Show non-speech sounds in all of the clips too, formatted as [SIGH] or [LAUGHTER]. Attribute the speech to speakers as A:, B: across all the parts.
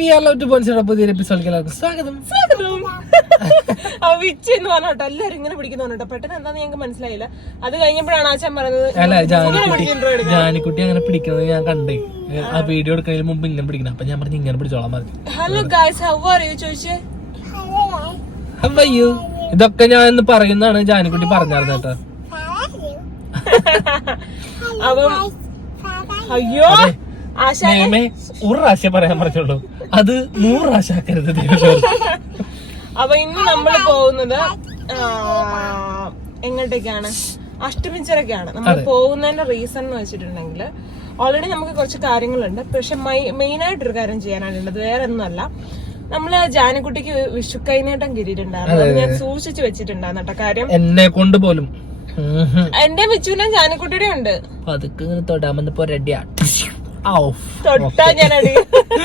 A: We are love to point പുതിയൊരു എപ്പിസോഡിലേക്ക് എല്ലാവർക്കും സ്വാഗതം.
B: അപ്പൊ വിച്ച് [LAUGHS] എന്ന് പറഞ്ഞോട്ടോ എല്ലാരും ഇങ്ങനെ പിടിക്കുന്ന പറഞ്ഞോട്ടോ. പെട്ടെന്ന് എന്താന്ന് ഞങ്ങൾക്ക് മനസ്സിലായില്ല. അത് കഴിഞ്ഞപ്പോഴാണ് ആശാൻ പറയുന്നത്
A: അല്ല
B: ഇങ്ങനെ
A: ജാനിക്കുട്ടി അങ്ങനെ പിടിക്കുന്നത് ഞാൻ കണ്ടേ. ആ വീഡിയോ എടുക്കുന്നതിന് മുമ്പ് ഇങ്ങനെ പിടിക്കണം അപ്പൊ ഞാൻ പറഞ്ഞു ഇങ്ങനെ പിടിച്ചോളാൻ പറഞ്ഞു.
B: Hello guys how are you ചോദിച്ചേ.
A: അയ്യോ ഇതൊക്കെ ഞാൻ ഇന്ന് പറയുന്നതാണ് ജാനിക്കുട്ടി പറഞ്ഞായിരുന്നു കേട്ടോ. [LAUGHS]
B: അപ്പം അയ്യോ.
A: ഒരു പ്രാവശ്യം പറയാൻ പറഞ്ഞുള്ളൂ അത് നൂറ് പ്രാവശ്യം ആക്കരുത് ദൈവമേ.
B: അപ്പൊ ഇന്ന് നമ്മൾ പോകുന്നത് എങ്ങോട്ടേക്കാണ്? അഷ്ടമിച്ചിറക്കാണ് നമ്മൾ പോകുന്നതിന്റെ റീസൺ എന്ന് വെച്ചിട്ടുണ്ടെങ്കിൽ ഓൾറെഡി നമുക്ക് കുറച്ച് കാര്യങ്ങളുണ്ട്. പക്ഷെ മെയിൻ ആയിട്ടൊരു കാര്യം ചെയ്യാനായിട്ടുണ്ട് അത് വേറെ ഒന്നുമല്ല നമ്മൾ ജാനക്കുട്ടിക്ക് വിഷു കൈനീട്ടം കിട്ടിയിട്ടുണ്ടായിരുന്നു. അത് ഞാൻ സൂക്ഷിച്ചു വെച്ചിട്ടുണ്ടായിരുന്നു കേട്ടോ. കാര്യം
A: എന്നെ കൊണ്ട് പോലും.
B: എന്റെ വിച്ചുവിനും ജാനക്കുട്ടിയുടെ ഉണ്ട്.
A: അതൊക്കെ ഇങ്ങനെ തൊടാമെന്നപ്പോ റെഡിയാ
B: തൊട്ടാ ഞാനടി.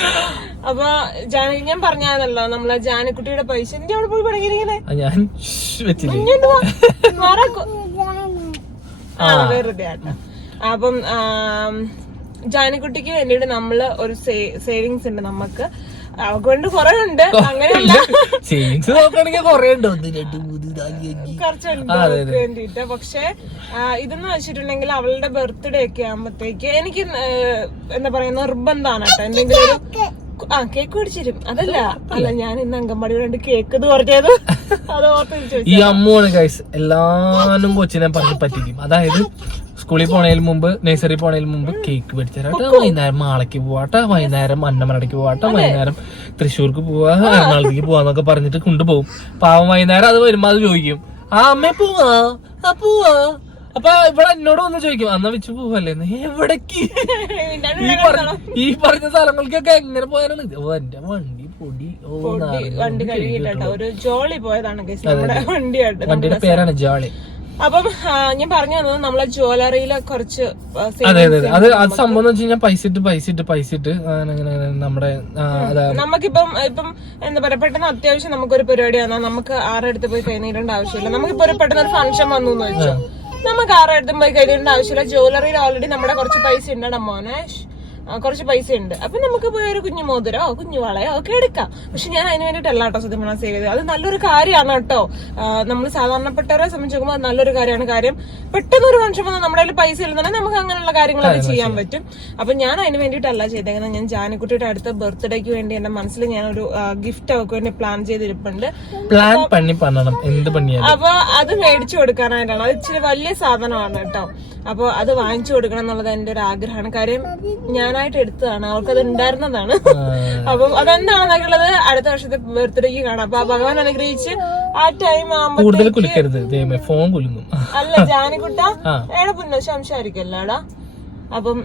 B: [LAUGHS] അപ്പൊ ജാനകി ഞാൻ പറഞ്ഞാന്നല്ലോ നമ്മളെ ജാനക്കുട്ടിയുടെ പൈസ. എന്റെ അവിടെ പോയി
A: ഞാൻ [LAUGHS]
B: വെറുതെ ആട്ടോ. അപ്പം ജാനക്കുട്ടിക്ക് ജാനിക്കുട്ടിക്ക് വേണ്ടിയിട്ട് നമ്മൾ ഒരു സേവിങ്സ് ഉണ്ട് നമുക്ക് അവൾക്ക് കൊറേ ഉണ്ട്. അങ്ങനെയല്ല.
A: സേവിങ്സ് നോക്കണെങ്കിൽ കൊറേ ഉണ്ട്. ഒന്ന് രണ്ട് മൂന്ന്
B: പക്ഷെ ഇതെന്ന് വെച്ചിട്ടുണ്ടെങ്കിൽ അവളുടെ ബർത്ത്ഡേ ഒക്കെ ആകുമ്പത്തേക്ക് എനിക്ക് എന്താ പറയാ നിർബന്ധമാണ് കേട്ടോ. എന്തെങ്കിലും ആ കേക്ക് മേടിച്ചിരും അതല്ല അല്ല ഞാൻ ഇന്ന് അങ്കൻവാടി രണ്ട് കേക്ക് ഇത് പറഞ്ഞത് അത് ഓർത്ത്
A: ഈ അമ്മുവാണ് ഗൈസ് എല്ലാനും കൊച്ചിനെ പറഞ്ഞ് പറ്റിക്കും. അതായത് സ്കൂളിൽ പോണതിന് മുമ്പ് നഴ്സറി പോണതിന് മുമ്പ് കേക്ക് മേടിച്ചാട്ടെ വൈകുന്നേരം മാളയ്ക്ക് പോവാട്ടെ വൈകുന്നേരം അന്നമനടയ്ക്ക് പോവാട്ടെ വൈകുന്നേരം തൃശ്ശൂർക്ക് പോവാ എറണാകുളത്തേക്ക് പോവാന്നൊക്കെ പറഞ്ഞിട്ട് കൊണ്ടുപോകും. പാവം വൈകുന്നേരം അത് വരുമ്പോ അത് ചോദിക്കും. ആ അമ്മ പോവാ? ആ പോവാ? അപ്പൊ ഇവിടെ എന്നോട് വന്ന് ചോദിക്കും അന്നാ വെച്ച് പോവല്ലേ? എവിടേക്ക്? ഈ പറഞ്ഞ ഈ പറഞ്ഞ സ്ഥലങ്ങൾക്കൊക്കെ എങ്ങനെ പോയാലാണ്? ഇത്? ഓ എന്റെ വണ്ടി പൊടി. ഓ നാല്
B: വണ്ടി കഴുകിയിട്ടോ ഒരു ജോളി പോയതാണ് guys. നമ്മുടെ വണ്ടിയായിട്ട്
A: വണ്ടിയുടെ പേരാണ് ജോളി.
B: അപ്പം ആ, ഞാൻ പറഞ്ഞു തന്നത് നമ്മളെ ജ്വല്ലറിയിലെ കുറച്ച് ആ,
A: അതെ അതെ അതെ. അത് അത് സംഭവം എന്ന് വെച്ച് കഴിഞ്ഞാൽ പൈസ ഇട്ട് പൈസ ഇട്ട് പൈസ ഇട്ട് അങ്ങനെ അങ്ങനെ അങ്ങനെ നമ്മുടെ ആ, അതാ.
B: നമുക്കിപ്പം ഇപ്പം എന്താ പറയാ പെട്ടെന്ന് അത്യാവശ്യം നമുക്കൊരു പരിപാടി വന്നാൽ നമുക്ക് ആരുടെ അടുത്ത് പോയി കൈ നീട്ടേണ്ട ആവശ്യമില്ല. നമുക്കിപ്പോ ഒരു പെട്ടെന്ന് ഒരു ഫംഗ്ഷൻ വന്നു എന്ന് വെച്ചു. നമുക്ക് ആരുടെ അടുത്തും പോയി കഴിഞ്ഞിട്ടുണ്ട് ആവശ്യമില്ല. ജ്വല്ലറിയിൽ ഓൾറെഡി നമ്മുടെ കുറച്ച് പൈസ ഉണ്ടോ മോനെ. ആ, കുറച്ച് പൈസ ഉണ്ട് അപ്പൊ നമുക്ക് പോയി ഒരു കുഞ്ഞു മോതിരോ കുഞ്ഞു വളയോ ഒക്കെ എടുക്കാം. പക്ഷെ ഞാൻ അതിന് വേണ്ടിയിട്ടല്ല കേട്ടോ സത്യം പറഞ്ഞാൽ സേവ് ചെയ്തത്. അത് നല്ലൊരു കാര്യമാണ് കേട്ടോ. നമ്മൾ സാധാരണപ്പെട്ടവരെ സംബന്ധിച്ച് നോക്കുമ്പോൾ നല്ലൊരു കാര്യമാണ്. കാര്യം പെട്ടെന്ന് ഒരു ഫംഗ്ഷൻ വന്നാൽ നമ്മുടെ കയ്യിൽ പൈസ ഇല്ലെന്നുണ്ടെങ്കിൽ നമുക്ക് അങ്ങനെയുള്ള കാര്യങ്ങളൊക്കെ ചെയ്യാൻ പറ്റും. അപ്പൊ ഞാൻ അതിന് വേണ്ടിയിട്ടല്ല ചെയ്തേക്കുന്നത്. ഞാൻ ജാനക്കുട്ടിയുടെ അടുത്ത ബർത്ത്ഡേക്ക് വേണ്ടി എന്റെ മനസ്സിൽ ഞാൻ ഒരു ഗിഫ്റ്റ് ഒക്കെ വേണ്ടി പ്ലാൻ ചെയ്തിരിപ്പുണ്ട്.
A: പ്ലാൻ പണി പണണം. എന്ത് പണിയാണ്?
B: അപ്പൊ അത് മേടിച്ചു കൊടുക്കാനായിട്ടാണ്. അത് ഇച്ചിരി വലിയ സാധനമാണ് കേട്ടോ. അപ്പൊ അത് വാങ്ങിച്ചു കൊടുക്കണം എന്നുള്ളത് എന്റെ ഒരു ആഗ്രഹമാണ്. കാര്യം ഞാനായിട്ട് എടുത്തതാണ്. അവർക്ക് അത് ഉണ്ടായിരുന്നതാണ് അപ്പം അതെന്താണെന്നൊക്കെയുള്ളത് അടുത്ത വർഷത്തെ ബർത്ത്ഡേക്ക് കാണാം. അപ്പൊ ഭഗവാൻ അനുഗ്രഹിച്ച് ആ ടൈം
A: കൂടുതൽ കുലിക്കരുത് ഫോൺ കുലുങ്ങും.
B: അല്ല ജാനിക്കുട്ട. ഏടെ പുന്ന സംസാരിക്കല്ലോ എടാ? അപ്പം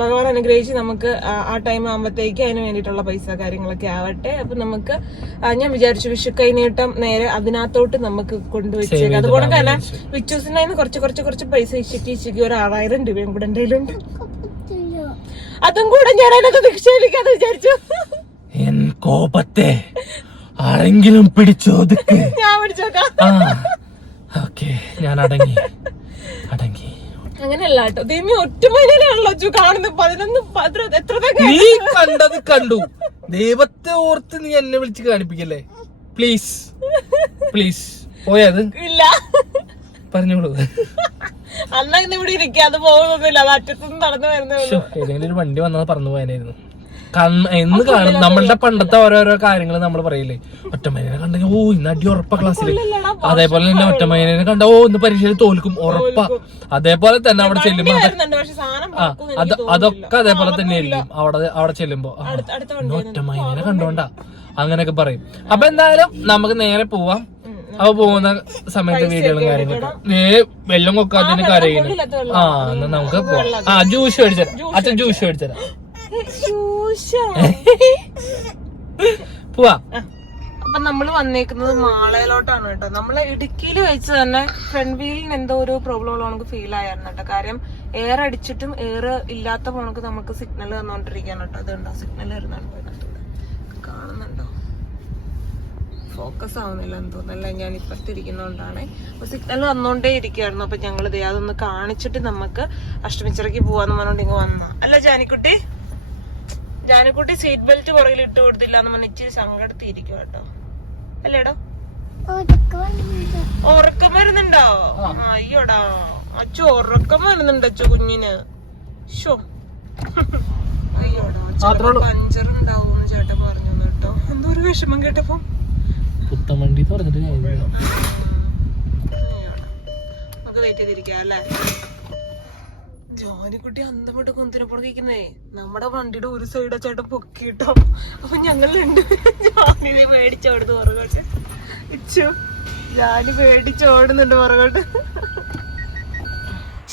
B: ഭഗവാൻ അനുഗ്രഹിച്ച് നമുക്ക് ആ, ടൈം ആകുമ്പോഴത്തേക്ക് അതിന് വേണ്ടിയിട്ടുള്ള പൈസ കാര്യങ്ങളൊക്കെ ആവട്ടെ. അപ്പൊ നമുക്ക് ഞാൻ വിചാരിച്ചു വിഷു കൈനീട്ടം നേരെ അതിനകത്തോട്ട് നമുക്ക് കൊണ്ടുവച്ചേക്കാം അതുപോലെ തന്നെ കയ്യിന്ന് കുറച്ച് കുറച്ച് കുറച്ച് പൈസ ഇച്ചിക്ക് ഇച്ചിക്ക് ഒരു ആറായിരം രൂപയും കൂടെ എന്തെങ്കിലും കയ്യിലുണ്ട്. അതും കൂടെ ഞാൻ അതിനകത്ത് നിക്ഷേപിക്കാന്ന് വിചാരിച്ചു.
A: എൻ കോപത്തെ ആരെങ്കിലും പിടിച്ചോതുക്ക്
B: ഞാൻ പിടിച്ചോക്കാം
A: ഓക്കെ ഞാൻ അടങ്ങി. അടങ്ങി.
B: അങ്ങനെയല്ല കേട്ടോ. ദേമി ഒറ്റമൈനാണല്ലോ അച്ചു കാണുന്നത്. പതിനൊന്ന് എത്ര
A: നീ കണ്ടത്? കണ്ടു. ദൈവത്തെ ഓർത്ത് നീ എന്നെ വിളിച്ച് കാണിപ്പിക്കല്ലേ? പ്ലീസ് പ്ലീസ് പോയത്
B: ഇല്ല.
A: പറഞ്ഞോളൂ.
B: അന്ന് ഇന്ന് ഇവിടെ ഇരിക്കുക അത് പോകുന്നൊന്നുമില്ല. അത് അറ്റത്തുനിന്ന് നടന്നു വരുന്നേ ഉള്ളൂ.
A: ഏതെങ്കിലും ഒരു വണ്ടി വന്നത് പറഞ്ഞു പോയാനായിരുന്നു. കണ്ണ് എന്ന് കാണും. നമ്മളുടെ പണ്ടത്തെ ഓരോരോ കാര്യങ്ങൾ നമ്മൾ പറയില്ലേ. ഒറ്റമൈനെ കണ്ടെങ്കിൽ ഓ ഇന്ന് അടി ഉറപ്പ ക്ലാസ്സിൽ അതേപോലെ തന്നെ ഒറ്റമൈനെ കണ്ട ഓ ഇന്ന് പരീക്ഷയിൽ തോൽക്കും ഉറപ്പ. അതേപോലെ തന്നെ അവിടെ ചെല്ലുമ്പോ അത് അതൊക്കെ അതേപോലെ തന്നെ ആയിരിക്കും. അവിടെ അവിടെ ചെല്ലുമ്പോ. ഒറ്റമൈനെ കണ്ടോണ്ടാ. അങ്ങനെയൊക്കെ പറയും. അപ്പൊ എന്തായാലും നമുക്ക് നേരെ പോവാം. അപ്പൊ പോകുന്ന സമയത്ത് വീടുകളും കാര്യങ്ങളൊക്കെ. നേ വെള്ളം കൊക്കാത്തതിന് കരയുന്നു. ആ എന്നാ നമുക്ക് പോവാം. ആ ജ്യൂസ് മേടിച്ചരാം. അച്ഛൻ ജ്യൂസ് മേടിച്ചരാം. [LAUGHS] പോവാ.
B: അപ്പൊ നമ്മൾ വന്നേക്കുന്നത് മാളയിലോട്ടാണ് കേട്ടോ. നമ്മൾ ഇടുക്കിയിൽ വെച്ച് തന്നെ ഫ്രണ്ട് വീലിന് എന്തോ ഒരു പ്രോബ്ലം ഉള്ള നമുക്ക് ഫീൽ ആയിരുന്നു കേട്ടോ. കാര്യം എയർ അടിച്ചിട്ടും എയർ ഇല്ലാത്ത പോണക്ക് നമുക്ക് സിഗ്നൽ തന്നോണ്ടിരിക്കാണ് കേട്ടോ. അതുണ്ടോ സിഗ്നൽ വരുന്നുണ്ടോ ഫോക്കസ് ആവുന്നില്ല എന്ന് തോന്നുന്നല്ല. ഞാൻ ഇപ്പുറത്ത് ഇരിക്കുന്നോണ്ടാണ് അപ്പൊ സിഗ്നൽ വന്നോണ്ടേ ഇരിക്കുവായിരുന്നു അപ്പൊ ഞങ്ങൾ ദേ അതൊന്ന് കാണിച്ചിട്ട് നമുക്ക് അഷ്ടമിച്ചിറക്കി പോവാന്ന് പറഞ്ഞോണ്ട് ഇങ്ങ് വന്ന. അല്ല ജാനിക്കുട്ടി? ജാനിക്കുട്ടി സീറ്റ് ബെൽറ്റ് പുറകിൽ ഇട്ട് കൊടുത്തില്ല എന്ന് പറഞ്ഞ ഇച്ചിരി സങ്കടത്തിയിരിക്കും കേട്ടോ അല്ലേടോ? ഉറക്കം വരുന്നുണ്ടോ? അയ്യോടാ. അച്ഛ ഉറക്കം വരുന്നുണ്ട് അച്ഛ കുഞ്ഞിന്. ഷോ അയ്യോടാ. പഞ്ചർ ഉണ്ടാവും ചേട്ടൻ പറഞ്ഞു കേട്ടോ. എന്തോ ഒരു വിഷമം കേട്ടപ്പോ.
A: എന്ന് പറഞ്ഞിട്ട്
B: അത് വെയിറ്റ് ചെയ്തിരിക്കാം അല്ലേ? ജോനിക്കുട്ടി അന്തമായിട്ട് കുന്തിനെ പുറകിക്കുന്നേ നമ്മുടെ വണ്ടിയുടെ ഒരു സൈഡ് ചേട്ടൻ പൊക്കിട്ടോ അപ്പൊ ഞങ്ങൾ രണ്ട് ജോനിനെ മേടിച്ചോടുന്നു പുറകോട്ട്. ഇച്ചു ജാനി പേടിച്ചോടുന്നുണ്ട് പുറകോട്ട്.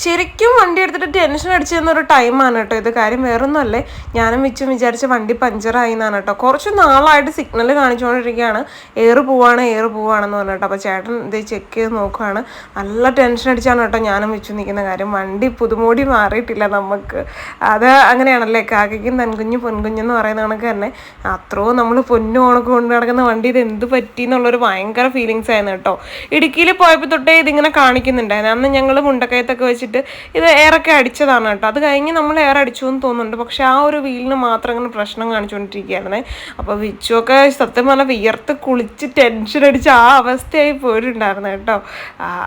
B: ശരിക്കും വണ്ടി എടുത്തിട്ട് ടെൻഷൻ അടിച്ചു തന്നൊരു ടൈമാണ് കേട്ടോ. ഇത് കാര്യം വേറൊന്നുമല്ലേ. ഞാനും വെച്ചും വിചാരിച്ച വണ്ടി പഞ്ചറായി എന്നാണ് കേട്ടോ. കുറച്ച് നാളായിട്ട് സിഗ്നൽ കാണിച്ചുകൊണ്ടിരിക്കുകയാണ്. എയർ പോവാണ് എയർ പോവാണെന്ന് പറഞ്ഞിട്ട്. അപ്പോൾ ചേട്ടൻ ഇത് ചെക്ക് ചെയ്ത് നോക്കുകയാണ് നല്ല ടെൻഷൻ അടിച്ചാണ് കേട്ടോ ഞാനും വെച്ചു നിൽക്കുന്ന കാര്യം. വണ്ടി പുതുമോടി മാറിയിട്ടില്ല നമുക്ക്. അത് അങ്ങനെയാണല്ലേ? കാക്കയ്ക്കും തൻകുഞ്ഞ് പൊൻകുഞ്ഞെന്ന് പറയുന്ന കണക്ക് തന്നെ. അത്രയും നമ്മൾ പൊന്നു ഓണക്ക് കൊണ്ട് നടക്കുന്ന വണ്ടി ഇത് എന്ത് പറ്റി എന്നുള്ളൊരു ഭയങ്കര ഫീലിങ്സ് ആയിരുന്നു കേട്ടോ. ഇടുക്കിയിൽ പോയപ്പോൾ തൊട്ടേ ഇതിങ്ങനെ കാണിക്കുന്നുണ്ടായിരുന്നു. അന്ന് ഞങ്ങൾ മുണ്ടക്കയത്തൊക്കെ വെച്ചിട്ട് ഇത് എയറൊക്കെ അടിച്ചതാണ് കേട്ടോ. അത് കഴിഞ്ഞ് നമ്മൾ എയർ അടിച്ചു എന്ന് തോന്നുന്നുണ്ട്. പക്ഷെ ആ ഒരു വീലിന് മാത്രം അങ്ങനെ പ്രശ്നം കാണിച്ചുകൊണ്ടിരിക്കുകയായിരുന്നേ. അപ്പോൾ വിച്ചുവൊക്കെ സത്യം പറഞ്ഞാൽ വിയർത്ത് കുളിച്ച് ടെൻഷൻ അടിച്ച് ആ അവസ്ഥയായി പോയിട്ടുണ്ടായിരുന്നു കേട്ടോ.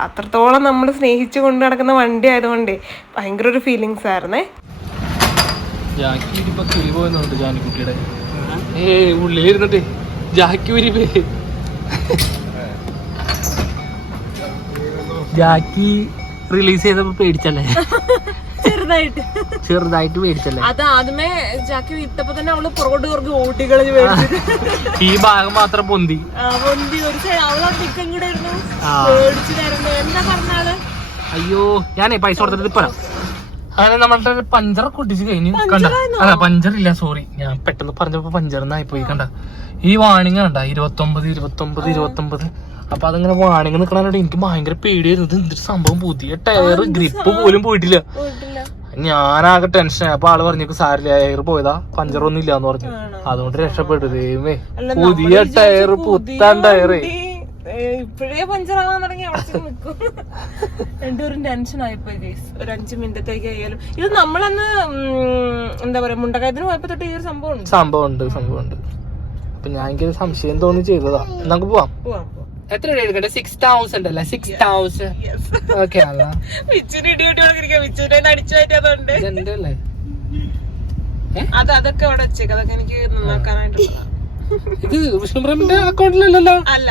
B: അത്രത്തോളം നമ്മൾ സ്നേഹിച്ച് കൊണ്ട് നടക്കുന്ന വണ്ടി ആയതുകൊണ്ട് ഭയങ്കര ഒരു ഫീലിങ്സ് ആയിരുന്നേ.
A: ജാക്കി ഇരിപ്പോ കിളി പോയെന്നുണ്ട് ജാനിക്കുട്ടിയുടെ. ഏ ഉള്ളിലിരുന്നിട്ട് ജാക്കി ഉരിപ്പേ ജാക്കി റിലീസ് ചെയ്തപ്പോ പേടിച്ചല്ലേ?
B: ചെറുതായിട്ട്.
A: ചെറുതായിട്ട് പേടിച്ചല്ലേ?
B: അത് ആദ്യമേ ജാക്കി വിട്ടപ്പോ തന്നെ അവൾ പുറകോട്ട് കുറച്ച് ഓട്ടിക്കളഞ്ഞ്
A: ഈ ഭാഗം മാത്രം പൊന്തി.
B: പൊന്തി. ഒരു അവളെ കൂടെ ഇരുന്നു
A: ആ.
B: എന്താ പറഞ്ഞാൾ
A: അയ്യോ ഞാനേ പൈസ കൊടുത്തിട്ട് ഇപ്പഴാ അങ്ങനെ നമ്മളുടെ പഞ്ചർ കൊട്ടിച്ച് കഴിഞ്ഞു. കണ്ട. അല്ല പഞ്ചർ ഇല്ല സോറി ഞാൻ പെട്ടെന്ന് പറഞ്ഞപ്പോ പഞ്ചർ എന്നായി പോയി കണ്ട. ഈ വാണിങ് കണ്ട. ഇരുപത്തി ഒമ്പത് ഇരുപത്തി ഒമ്പത് ഇരുപത്തൊമ്പത് ഇരുപത്തൊമ്പത്. അപ്പൊ അതങ്ങനെ വാണിങ്ങ് നിക്കണോണ്ട് എനിക്ക് ഭയങ്കര പേടിയായിരുന്നു. ഇത് എന്തൊരു സംഭവം? പുതിയ ടയർ ഗ്രിപ്പ് പോലും പോയിട്ടില്ല. ഞാനാകെ ടെൻഷൻ അപ്പൊ ആൾ പറഞ്ഞു സാരില്ല എയർ പോയതാ. പഞ്ചർ ഒന്നും ഇല്ലാന്ന് പറഞ്ഞു. അതുകൊണ്ട് രക്ഷപ്പെട്ടു. ദൈവമേ പുതിയ ടയർ പുത്താൻ ടയറ്
B: ഇപ്പഴേ പഞ്ചർ പഞ്ചറാവാൻ തുടങ്ങി അവിടെ രണ്ടുപേരും ടെൻഷൻ ആയിപ്പോയി ഗൈസ് ഒരു അഞ്ചു മിനിറ്റത്തേക്ക് ആയാലും. ഇത് നമ്മളന്ന് എന്താ പറയാ മുണ്ടകായത്തിന് പോയപ്പോ തൊട്ട് ഈ ഒരു സംഭവം
A: സംഭവം ഉണ്ട് സംഭവം ഉണ്ട്. അപ്പൊ ഞാൻ എനിക്കൊരു സംശയം തോന്നി ചെയ്തതാ. നമുക്ക് പോവാം
B: പോവാം.
A: എത്ര രൂപ എടുക്കട്ടെ സിക്സ് തൗസൻഡ് അല്ല? സിക്സ് തൗസൻഡ് ഓക്കെ
B: അത് അതൊക്കെ അവിടെ വെച്ചേക്ക്. അതൊക്കെ എനിക്ക് നന്നാക്കാനായിട്ടുള്ളതാ.
A: ഇത് അക്കൗണ്ടിലല്ലല്ലോ?
B: അല്ല.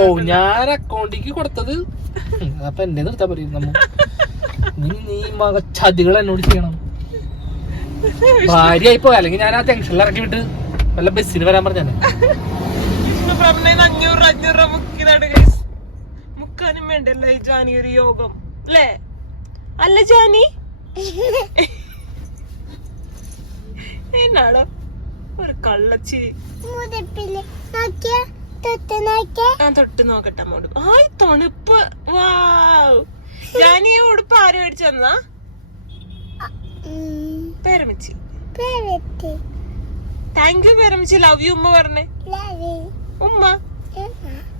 A: ഓ ഞാൻ അക്കൗണ്ടിക്ക് കൊടുത്തത്. അപ്പൊ എന്റെ നിർത്താൻ പറയും നമ്മ നീ നീ മക ചതികൾ എന്നോട് ചെയ്യണം. ഭാര്യ പോയി. അല്ലെങ്കിൽ ഞാൻ ആ ജംഗ്ഷനിൽ ഇറക്കി വിട്ട് വല്ല ബസ്സിന് വരാൻ പറഞ്ഞേ
B: പ്രഭനയിൽ അഞ്ഞൂറ് അഞ്ഞൂറ് രൂപ മുക്കിയതാണ് ഗൈസ് മുക്കാനും വേണ്ടല്ലേ ഈ ജാനി ഒരു യോഗം? അല്ലേ? അല്ല ജാനി? എന്നാണോ ഒരു കള്ളച്ചി. ആ തൊട്ട് നോക്കട്ടെ അമ്മോട്. ആയി തണുപ്പ്. വാവ്. ജാനി ഈ ഉടുപ്പ് ആര് മേടിച്ചു തന്നാ പേരമിച്ചി. താങ്ക് യു പേരമിച്ചി. ലവ് യു ഉമ്മ പറഞ്ഞേ. ഉമ്മ?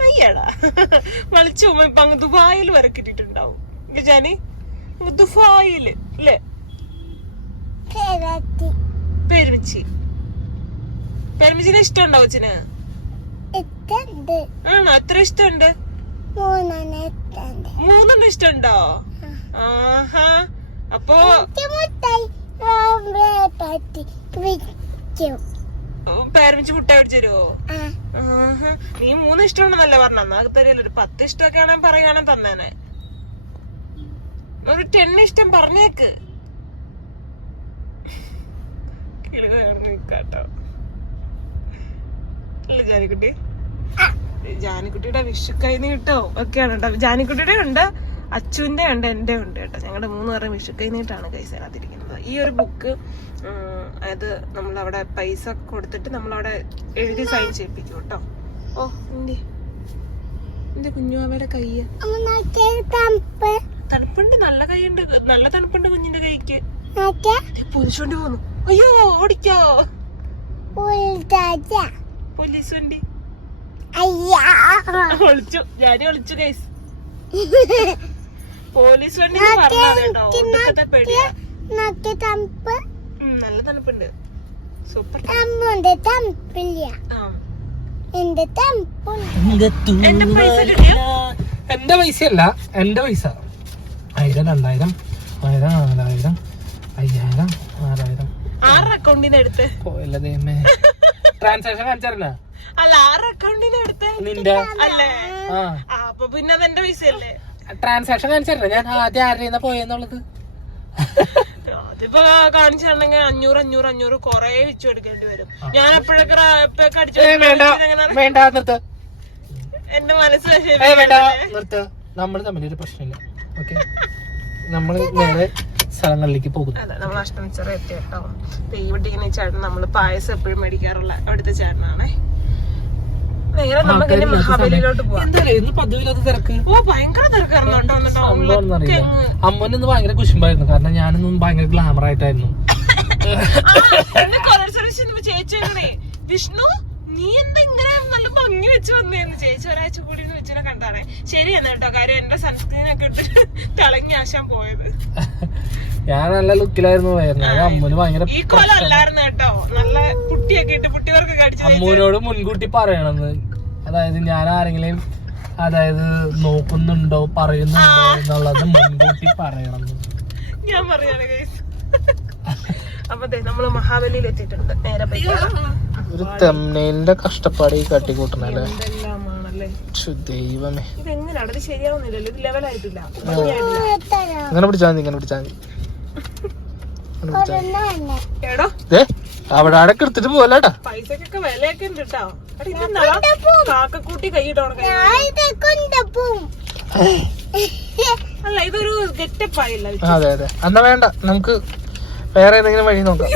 B: അയ്യടാ. വിളിച്ച ഉമ്മ ഇപ്പൊ അങ്ങ് ദുബായിൽ വരെ കിട്ടിട്ടുണ്ടാവും ജാനി ദുബായിൽ അല്ലേ പേരമിച്ചി. പേരമിച്ചിനെ ഇഷ്ടമുണ്ടോ അച്ഛന് ആണോ? എത്ര ഇഷ്ടമുണ്ട്? മൂന്നെണ്ണം ഇഷ്ടമുണ്ടോ. ആഹാ. അപ്പൊ പേരമിച്ച് മുട്ട മേടിച്ചു തരുമോ. നീ മൂന്ന് ഇഷ്ടമുണ്ടെന്നല്ലേ പറഞ്ഞ? എന്നാ തരില്ല ഒരു പത്ത് ഇഷ്ടമൊക്കെ ആണെങ്കിൽ പറയുകയാണെങ്കിൽ തന്നേനെ. ഒരു ടെൻ ഇഷ്ടം പറഞ്ഞേക്ക്. നിക്കാട്ടോ. അല്ല ജാനിക്കുട്ടി ജാനിക്കുട്ടിയുടെ വിഷുക്കൈ നീട്ടോ? ഒക്കെയാണ് കേട്ടോ ജാനിക്കുട്ടിയുടെ ഉണ്ട്. അച്ചുവിന്റെ ഉണ്ട് എന്റെ ഉണ്ട് കേട്ടോ. ഞങ്ങളുടെ മൂന്ന് പേരും വിഷുക്കൈ നീട്ടാണ് കൈസ് അതിരിക്കുന്നത് ഈ ഒരു ബുക്ക് അതായത് നമ്മളവിടെ പൈസ കൊടുത്തിട്ട് നമ്മളവിടെ എഴുതി സൈൻ ചെയ്യിപ്പിക്കും കേട്ടോ. ഓ എന്റെ എന്റെ കുഞ്ഞുമാമയുടെ കയ്യ്? തണുപ്പുണ്ട് നല്ല കൈയുണ്ട്. നല്ല തണുപ്പുണ്ട് കുഞ്ഞിന്റെ കൈക്ക്. പൊലിച്ചോണ്ടി പൊലിച്ചോണ്ട് പോന്നു. അയ്യോ ഓടിക്കോ. പോലീസ് വണ്ടി ഒളിച്ചു. ഞാനും ഒളിച്ചു കൈസ് [LAUGHS] പോലീസ് വണ്ടി പറഞ്ഞത് പേടിയാ? നല്ല തണുപ്പുണ്ട്. സൂപ്പർ ആ.
C: എന്റെ തമ്പും
B: എന്റെ പൈസ അല്ല
A: എന്റെ പൈസയല്ല എന്റെ പൈസ. ആയിരം രണ്ടായിരം ആയിരം നാലായിരം അയ്യായിരം ആറായിരം.
B: ആറ് അക്കൗണ്ടിന് നിന്ന് എടുത്ത്
A: ട്രാൻസാക്ഷൻ കാണിച്ചായിരുന്ന
B: അല്ല ആറ് അക്കൗണ്ടിന് നിന്ന് എടുത്ത്.
A: നിന്റെ?
B: അല്ലേ? അപ്പൊ പിന്നെ അതെന്റെ പൈസയല്ലേ?
A: ട്രാൻസാക്ഷൻ കാണിച്ചു ഞാൻ ആദ്യം ആരുടെ പോയെന്നുള്ളത്?
B: അതിപ്പോ കാണിച്ചിട്ടുണ്ടെങ്കിൽ അഞ്ഞൂറ് അഞ്ഞൂറ് അഞ്ഞൂറ് കൊറേ വെച്ചു എടുക്കേണ്ടി വരും. ഞാൻ എപ്പോഴൊക്കെ ഇപ്പൊക്കെ അടിച്ചു
A: ഏ വേണ്ട. വേണ്ട നിർത്ത്.
B: എന്റെ മനസ്സ്
A: ഏ വേണ്ട. നിർത്ത്. നമ്മൾ തമ്മിലൊരു പ്രശ്നമില്ല. ഓക്കെ? നമ്മൾ നേരെ സ്ഥലങ്ങളിലേക്ക് പോകുന്നു.
B: നമ്മൾ അഷ്ടമിച്ചറ എത്തി കേട്ടോ. ഈ വീട്ടിൽ ചേട്ടൻ നമ്മൾ പായസം എപ്പോഴും മേടിക്കാറുള്ള അവിടുത്തെ ചേട്ടനാണേ. നേരെ നമുക്ക് ഇനി മഹാബലിയിലോട്ട് പോവാം?
A: എന്താ ഇന്ന് പതിവില്ലാത്ത തിരക്ക്.
B: ഓ ഭയങ്കര തിരക്കായിരുന്നു
A: ഭയങ്കര കുശുമ്പായിരുന്നു. കാരണം ഞാനൊന്നും ഭയങ്കര ഗ്ലാമർ ആയിട്ടായിരുന്നു.
B: ചേച്ചി വിഷ്ണു നീ എന്താ ഇങ്ങനെ നല്ല ഭംഗി വെച്ച് വന്നേന്ന്. ചേച്ചി ഒരാഴ്ച കൂടി വെച്ചിനെ കണ്ടാണ് ശരിയെന്ന് കേട്ടോ കാര്യം എന്റെ സൺസ്ക്രീൻ ഒക്കെ ഇട്ട് തിളങ്ങി ആശാൻ പോയത്.
A: ഞാൻ നല്ല ലുക്കിലായിരുന്നു ഭയങ്കര
B: ഈ കൊലം അല്ലായിരുന്നു കേട്ടോ. നല്ല പുട്ടിയൊക്കെ ഇട്ട് പുട്ടിവർക്കൊക്കെ അടിച്ചു
A: അമ്മൂനോട് മുൻകൂട്ടി പറയണമെന്ന് അതായത് ഞാൻ ആരെങ്കിലും അതായത് നോക്കുന്നുണ്ടോ പറയുന്നുണ്ടോ എന്നുള്ളത് മുൻകൂട്ടി പറയണം.
B: ഞാൻ പറയാണ് അപ്പൊ ദേ നമ്മൾ മഹാബലിയിൽ എത്തിയിട്ടുണ്ട്. നേരെ
A: ഒരു തെമ്മേലിന്റെ കഷ്ടപ്പാട് ഈ കട്ടിക്കൂട്ടണല്ലേ ദൈവമേ.
B: ഇത് ശരിയാവുന്നില്ലല്ലോ ലെവലായിട്ടില്ല
A: ഇങ്ങനെ പിടിച്ചാൽ മതി ഇങ്ങനെ പിടിച്ചാൽ മതി. അവിടെ അടക്കം എടുത്തിട്ട് പോലാട്ടാ
B: പൈസക്കൊക്കെ വിലയൊക്കെ ഉണ്ട് കേട്ടോ എടാ, ഇതെന്താടാ? കാക്കക്കൂട്ടി കൈയിട്ടോണം
C: കൊണ്ടപ്പും
B: അല്ല ഇതൊരു
A: അതെ അതെ. എന്നാ വേണ്ട നമുക്ക് വേറെ ഏതെങ്കിലും വഴി നോക്കാം.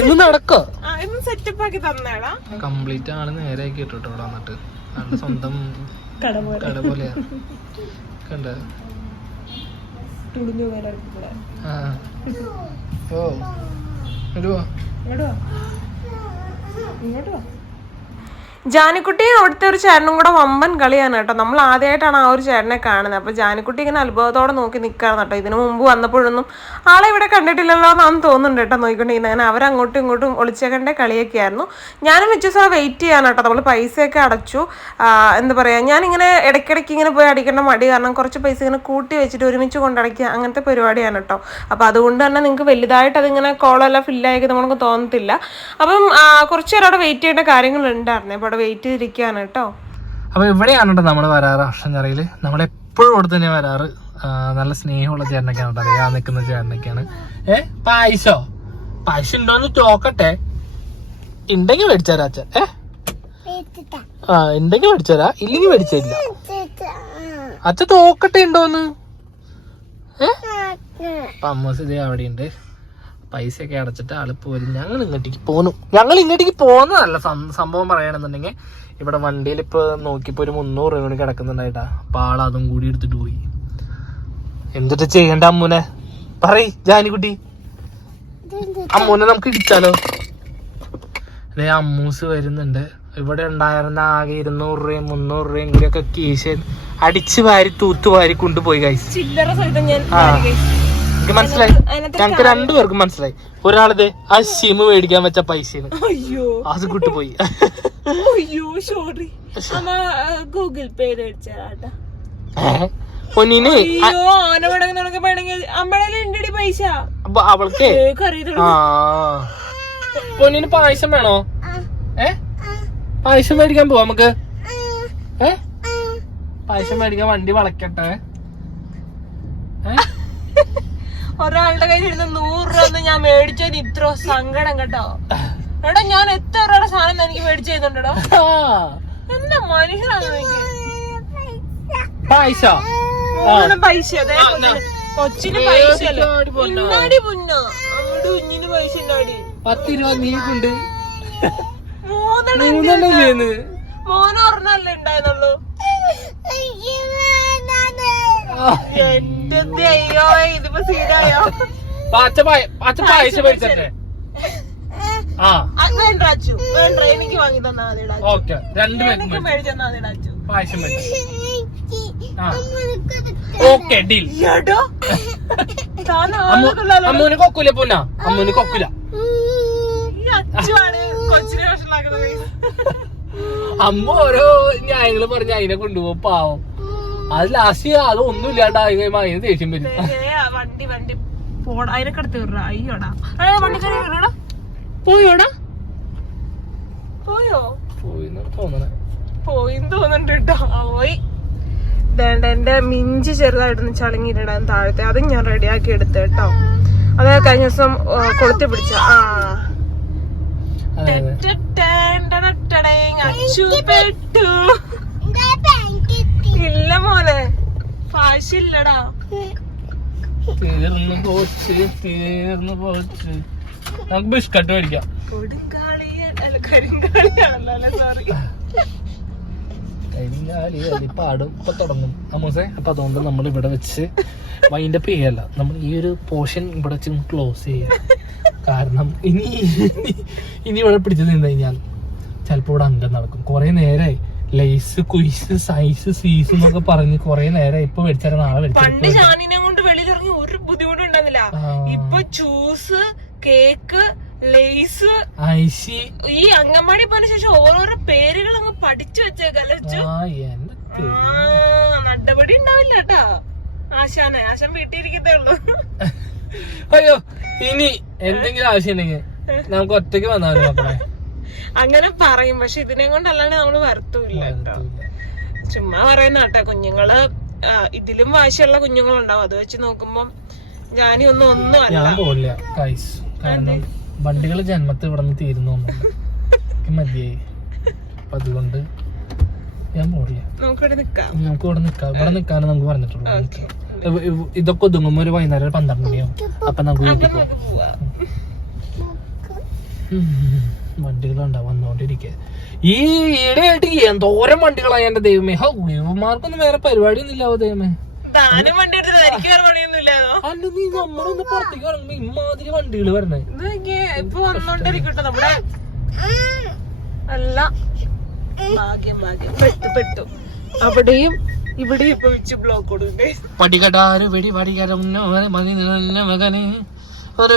A: ഇന്ന് നടക്കോ?
B: ആ ഇന്ന് സെറ്റപ്പ് ആക്കി തന്നേടാ.
A: കംപ്ലീറ്റ് ആൾ നേരെ ആക്കി ഇട്ടിട്ടോ ഇവിടെ വന്നിട്ട്. ആളുടെ സ്വന്തം
B: കട പോലെ.
A: കട പോലെയാ. കണ്ട?
B: പോലെ
A: ആ. ഓ.
B: ഇങ്ങോട്ട് വാ. ഇങ്ങോട്ട് വാ. ജാനിക്കുട്ടിയും അവിടുത്തെ ഒരു ചേട്ടനും കൂടെ വമ്പൻ കളിയാണ് കേട്ടോ. നമ്മൾ ആദ്യമായിട്ടാണ് ആ ഒരു ചേട്ടനെ കാണുന്നത്. അപ്പോൾ ജാനിക്കുട്ടി ഇങ്ങനെ അത്ഭുതത്തോടെ നോക്കി നിൽക്കുകയാണ് കേട്ടോ. ഇതിനു മുമ്പ് വന്നപ്പോഴൊന്നും ആളെ ഇവിടെ കണ്ടിട്ടില്ലല്ലോ എന്നാണ് തോന്നുന്നുണ്ട് കേട്ടോ നോക്കിക്കൊണ്ടിരിക്കുന്നത്. അങ്ങനെ അവരങ്ങോട്ടും ഇങ്ങോട്ടും ഒളിച്ചേക്കണ്ട കളിയൊക്കെയായിരുന്നു ഞാനും വെച്ച സാർ വെയിറ്റ് ചെയ്യാൻ കേട്ടോ. നമ്മൾ പൈസയൊക്കെ അടച്ചു. എന്താ പറയുക ഞാനിങ്ങനെ ഇടയ്ക്കിടയ്ക്ക് ഇങ്ങനെ പോയി അടിക്കേണ്ട മടി കാരണം കുറച്ച് പൈസ ഇങ്ങനെ കൂട്ടി വെച്ചിട്ട് ഒരുമിച്ച് കൊണ്ടടയ്ക്കുക അങ്ങനത്തെ പരിപാടിയാണ് കേട്ടോ. അപ്പോൾ അതുകൊണ്ട് തന്നെ നിങ്ങൾക്ക് വലുതായിട്ട് അതിങ്ങനെ കോളെല്ലാം ഫില്ലായി നമുക്ക് തോന്നത്തില്ല. അപ്പം കുറച്ച് നേരം അവിടെ വെയിറ്റ് ചെയ്യേണ്ട കാര്യങ്ങളുണ്ടായിരുന്നേ. അവിടെ വെയിറ്റ് ചെയ്തിരിക്കുകയാണ് കേട്ടോ.
A: അപ്പൊ ഇവിടെയാണ് കേട്ടോ നമ്മൾ വരാറ് അഷ്ടഞ്ഞറിയിൽ നമ്മൾ എപ്പോഴും ഇവിടെ തന്നെ വരാറ്. നല്ല സ്നേഹമുള്ള ചേട്ടനൊക്കെയാണ് കേട്ടോ അറിയാൻ നിൽക്കുന്ന ചേട്ടനൊക്കെയാണ്. ഏ പായസോ? പായസം ഉണ്ടോന്ന് ചോക്കട്ടെ. ഉണ്ടെങ്കിൽ മേടിച്ചാരാ അച്ഛൻ. ഏ? ആ ഉണ്ടെങ്കിൽ മേടിച്ചാരാ ഇല്ലെങ്കിൽ മേടിച്ചില്ല അച്ഛൻ തോക്കട്ടെ ഉണ്ടോന്ന് ഏ? അമ്മ അവിടെ ഉണ്ട് പൈസയൊക്കെ അടച്ചിട്ട് ആൾ പോരും ഞങ്ങൾ ഇങ്ങോട്ടേക്ക് പോന്നു ഞങ്ങൾ ഇങ്ങോട്ടേക്ക് പോകുന്നതല്ല സംഭവം പറയണമെന്നുണ്ടെങ്കിൽ ഇവിടെ വണ്ടിയിൽ ഇപ്പൊ നോക്കിയപ്പോൾ ഒരു മുന്നൂറ് രൂപ കൂടി കിടക്കുന്നുണ്ടായിട്ടാ. അപ്പൊ ആൾ അതും കൂടി എടുത്തിട്ട് പോയി. എന്തിട്ട് ചെയ്യണ്ട അമ്മൂനെ? പറയ് ജാനിക്കുട്ടി. അമ്മൂനെ നമുക്ക് ഇടിച്ചാലോ? അതെ അമ്മൂസ് വരുന്നുണ്ട്. ഇവിടെ ഉണ്ടായിരുന്ന ആകെ ഇരുന്നൂറ് രൂപയും മുന്നൂറ് രൂപയും കൂടിയൊക്കെ കീശൻ അടിച്ചു വാരി തൂത്തു വാരി കൊണ്ടുപോയി കൈസ്
B: ചില്ലറ മനസ്സിലായി. ഞാൻ
A: ആ എനിക്ക് മനസ്സിലായി ഞങ്ങക്ക് രണ്ടുപേർക്കും മനസ്സിലായി. ഒരാളിത് ആ സിം മേടിക്കാൻ വെച്ച പൈസ
B: അയ്യോ.
A: അത് കൂട്ടുപോയി
B: അയ്യോ സോറി ഗൂഗിൾ പേ?
A: പൊന്നിന്
B: പൈസ.
A: അവൾക്ക്? പൊന്നിന് പായസം വേണോ? ഏ? പായസം മേടിക്കാൻ പോവാ നമുക്ക്. ഏ? പായസം മേടിക്കാൻ വണ്ടി വളക്കട്ടെ. ഏ?
B: ഒരാളുടെ കയ്യിൽ ഇരുന്ന് നൂറ് രൂപ ഒന്നും ഞാൻ മേടിച്ചതിന് ഇത്ര സങ്കടം കേട്ടോ. എടാ ഞാൻ എത്ര രൂപയുടെ സാധനം എനിക്ക് മേടിച്ചു തരുന്നുണ്ടോ
A: ആ,
B: എന്താ മനുഷ്യനാണ് എനിക്ക് പൈസ.
A: പൈസ
B: കൊച്ചിന്. പൈസ അല്ലേ? ഇന്നാടി പുന്നോ? അവിടെ കുഞ്ഞിന് പൈസ ഉണ്ടാടി
A: പത്ത് ഇരുപത് നീക്കുണ്ട്.
B: മൂന്നെണ്ണം
A: മൂന്നെണ്ണം ചെയ്യുന്നു
B: മോനെ ഒരെണ്ണല്ലേ ഉണ്ടായിരുന്നുള്ളൂ? എന്റെ ദൈവോ ഇതിപ്പോ സീനായോ
A: പാച്ച പായ പച്ച പായസം മേടിച്ചേ ആ
B: അത് വേണ്ട അച്ചു വേണ്ട എനിക്ക് വാങ്ങി തന്നാ മതി ഇടാ
A: ഓക്കെ രണ്ടുപേർക്കും
B: എനിക്ക് മേടിച്ചു തന്നാ മതി ഇടാ അച്ചു
A: പായസം മേടിച്ചു ആ. Okay deal.
B: എടോ. താൻ
A: അമ്മു
B: ആളുകളല്ലോ.
A: അമ്മുവിന് കൊക്കൂല പൂന അമ്മൂന് കൊക്കൂല. അമ്മ ഓരോ ന്യായങ്ങൾ പറഞ്ഞ അതിനെ കൊണ്ടുപോകും പാവം. അത് ലാസ്റ്റ് അത് ഒന്നും കഴിയുമ്പോ അതിന് ദേഷ്യം വരും
B: വണ്ടി വണ്ടി പോടാ അതിനൊക്കെ അയ്യോടാ വണ്ടി
A: പോയോടാ
B: പോയോ
A: പോയി തോന്നണേ
B: പോയിന്ന് തോന്നുന്നുണ്ട് കേട്ടോ പോയി ദേണ്ട എന്റെ മിഞ്ചി ചെറുതായിട്ടൊന്ന് ചളങ്ങിയിടാൻ താഴത്തെ അതും ഞാൻ റെഡിയാക്കി എടുത്ത് കേട്ടോ അത് കഴിഞ്ഞ ദിവസം ആ, കൊളുത്തി പിടിച്ച ആ അച്ചു പെട്ടു ഇല്ല മോനെ. ഫാഷില്ലടാ
A: തീർന്നു പോച്ച് തീർന്നു പോച്ച്. നമുക്ക് ബിസ്ക്കറ്റ് മേടിക്കാം.
B: കൊടുങ്കാളിയ അല്ല
A: പാടും. ഇപ്പൊ തുടങ്ങും. അമ്മൂസേ അപ്പൊ അതുകൊണ്ട് നമ്മൾ ഇവിടെ വെച്ച് വൈൻഡപ്പ് ചെയ്യല്ല നമ്മൾ ഈ ഒരു പോർഷൻ ഇവിടെ വെച്ച് ക്ലോസ് ചെയ്യാം. കാരണം ഇനി ഇനി ഇവിടെ പിടിച്ചു നിന്ന് കഴിഞ്ഞാൽ ചിലപ്പോ ഇവിടെ അംഗം നടക്കും. കുറെ നേരമായി ലേസ് കുയിസ് സൈസ് സീസ് എന്നൊക്കെ പറഞ്ഞ് കൊറേ നേരം ഇപ്പൊ മേടിച്ചാൽ നാളെ
B: പണ്ട് ഷാനിനെ കൊണ്ട് വെളിയിലിറങ്ങി ഒരു ബുദ്ധിമുട്ടും ഉണ്ടായിരുന്നില്ല. ഇപ്പൊ ജ്യൂസ് കേക്ക് ലേസ്
A: ഐസി.
B: ഈ അംഗൻവാടി പോയതിനു ശേഷം ഓരോരോ പേരുകൾ അങ്ങ് പഠിച്ചു വെച്ചേക്കല്ലേ നടപടി ഉണ്ടാവില്ല കേട്ടാ. ആശാനെ ആശാൻ വീട്ടിരിക്കത്തേ ഉള്ളു.
A: അയ്യോ ഇനി എന്തെങ്കിലും ആവശ്യം ഉണ്ടെങ്കിൽ നമുക്ക് ഒറ്റയ്ക്ക് വന്നാലും നോക്കണേ
B: അങ്ങനെ പറയും. പക്ഷെ ഇതിനെ കൊണ്ടല്ലാണ്ട് നമ്മൾ വരത്തൂല്ല കേട്ടോ. ചുമ്മാ പറയുന്ന കേട്ടോ കുഞ്ഞുങ്ങൾ ഇതിലും വാശിയുള്ള കുഞ്ഞുങ്ങളുണ്ടാവും. അത് വെച്ച് നോക്കുമ്പോ ഞാനി ഒന്നും ഒന്നും അല്ല.
A: ഞാൻ പോവില്ല കാരണം വണ്ടികൾ ജന്മത്തിൽ ഇവിടെ നിന്ന് തീരുന്നു മതിയായി. അപ്പൊ അതുകൊണ്ട് ഞാൻ പോവില്ല.
B: നിക്കാം.
A: നമുക്ക് ഇവിടെ നിക്കാം. ഇവിടെ നിക്കാന്ന് നമുക്ക് പറഞ്ഞിട്ടുള്ളൂ. ഇതൊക്കെ ഒതുങ്ങുമ്പോ ഒരു വൈകുന്നേരം ഒരു പന്ത്രണ്ട് മണിയാവും. അപ്പൊ നമുക്ക് വീട്ടിൽ പോവാം. വണ്ടികളുണ്ടാവും വന്നുകൊണ്ടിരിക്കുക ഈ ഈടെയായിട്ട് എന്തോരം വണ്ടികളാണ് എന്റെ ദൈവമേ. ഹൗ ഇവന്മാർക്കൊന്നും വേറെ പരിപാടിയൊന്നും ഇല്ലാവോ ദൈവമേ അല്ല നീ നമ്മളൊന്ന് പുറത്തേക്ക് ഇറങ്ങുമ്പോ ഇമ്മാതിരി വണ്ടികൾ വരണേ.
B: ഇപ്പൊ വന്നോണ്ടിരിക്കട്ടെ നമ്മുടെ അല്ല. ഭാഗ്യം ഭാഗ്യം പെട്ടു പെട്ടു. അവിടെയും ഇവിടെയും ഇപ്പൊ വെച്ച് ബ്ലോക്ക് കൊടുക്കേ
A: പടികടാറ് വെടി പടികരം മകന്. ഒരു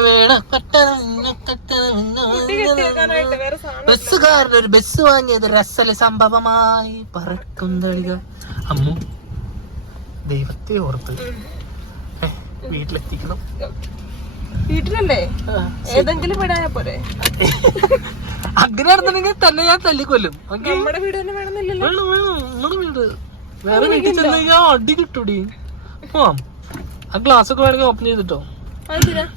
A: ബസ്സുകാരൻ ഒരു ബസ് വാങ്ങിയത് രസൽ സംഭവമായി പറക്കുന്നളിക അമ്മു ദൈവത്തെ ഓർത്ത്. വീട്ടിലെത്തിക്കണം.
B: വീട്ടിലല്ലേ? ഏതെങ്കിലും വീടായ പോരെ.
A: അങ്ങനെ നടന്നിട്ടുണ്ടെങ്കിൽ തന്നെ ഞാൻ തല്ലിക്കൊല്ലും.
B: നമ്മുടെ വീട് തന്നെ വേണമെന്നില്ലല്ലോ.
A: വേണം വേണം. നമ്മുടെ വീട്. വേറെ വീട്ടിൽ ചെന്ന് കഴിഞ്ഞാൽ അടി കിട്ടൂടി. പോവാം. ആ ഗ്ലാസ് ഒക്കെ വേണമെങ്കിൽ ഓപ്പൺ ചെയ്തിട്ടോ
B: അതിനാ കാര്യല്ല അറിയാനോ
A: പോവാം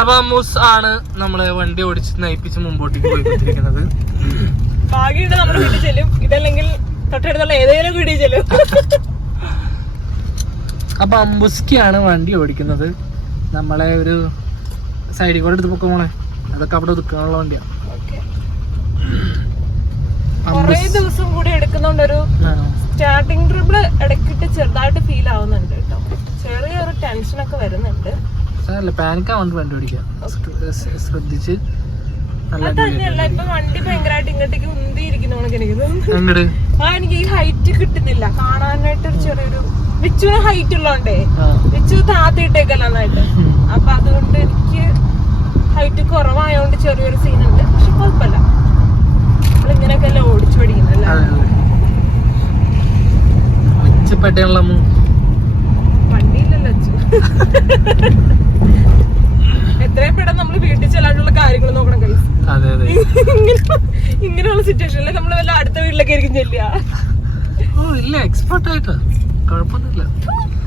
A: അപ്പൊ അമ്മൂസ് ആണ് നമ്മളെ വണ്ടി ഓടിച്ച് നയിപ്പിച്ച് മുമ്പോട്ടേക്ക് പോയിക്കൊണ്ടിരിക്കുന്നത്.
B: ഭാഗ്യമുണ്ട് നമ്മുടെ വീട്ടിൽ ചെല്ലും. ഇതല്ലെങ്കിൽ തൊട്ടടുത്തുള്ള ഏതെങ്കിലും വീട്ടിൽ ചെല്ലും.
A: അപ്പൊ അമ്പുസ്കിയാണ് വണ്ടി ഓടിക്കുന്നത്. നമ്മളെ ഒരു സൈഡിൽ കൂടെ എടുത്ത് പൊക്കോണേ മോളെ? അതൊക്കെ അവിടെ ഒതുക്കാനുള്ള വണ്ടിയാ.
B: കൊറേ ദിവസം കൂടി എടുക്കുന്നോണ്ട് ഒരു സ്റ്റാർട്ടിങ് ട്രിബിൾ ഇടയ്ക്കിട്ട് ചെറുതായിട്ട് ഫീൽ ആവുന്നുണ്ട് കേട്ടോ. ചെറിയൊരു ടെൻഷൻ ഒക്കെ വരുന്നുണ്ട്.
A: സാറല്ലേ പാനിക് ആവാണ്ട് വണ്ടി ഓടിക്കാം ശ്ര- ശ്രദ്ധിച്ച് നല്ല
B: അത് ഇപ്പൊ വണ്ടി ഭയങ്കരമായിട്ട് ഇങ്ങോട്ടേക്ക് ഉന്തിയിരിക്കുന്ന കണക്ക് എനിക്ക് തോന്നുന്നു ആ എനിക്ക് ഈ ഹൈറ്റ് കിട്ടുന്നില്ല. കാണാനായിട്ട് ഒരു ചെറിയൊരു വിച്ചുവിന് ഹൈറ്റ് ഉള്ളോണ്ടേ. വിച്ചു താത്തിട്ടേക്കല്ല നന്നായിട്ട്. അപ്പൊ അതുകൊണ്ട് എനിക്ക് ഹൈറ്റ് കുറവായോണ്ട് ചെറിയൊരു സീനുണ്ട് പക്ഷെ കുഴപ്പമില്ല. നമ്മളിങ്ങനെയൊക്കെ അല്ലേ ഓടിച്ചു പഠിക്കുന്നല്ലേ
A: അതെ, അതെ.
B: എത്രയും പെട്ടെന്ന് നമ്മൾ വീട്ടിൽ ചെല്ലാനുള്ള കാര്യങ്ങൾ നോക്കണം കൈ
A: അതെ അതെ.
B: ഇങ്ങനെയുള്ള സിറ്റുവേഷനിൽ നമ്മൾ വല്ല അടുത്ത വീട്ടിലൊക്കെ ആയിരിക്കും ചെല്ലുക.
A: ഇല്ല എക്സ്പെർട്ട് ആയിട്ട്. കുഴപ്പമൊന്നുമില്ല.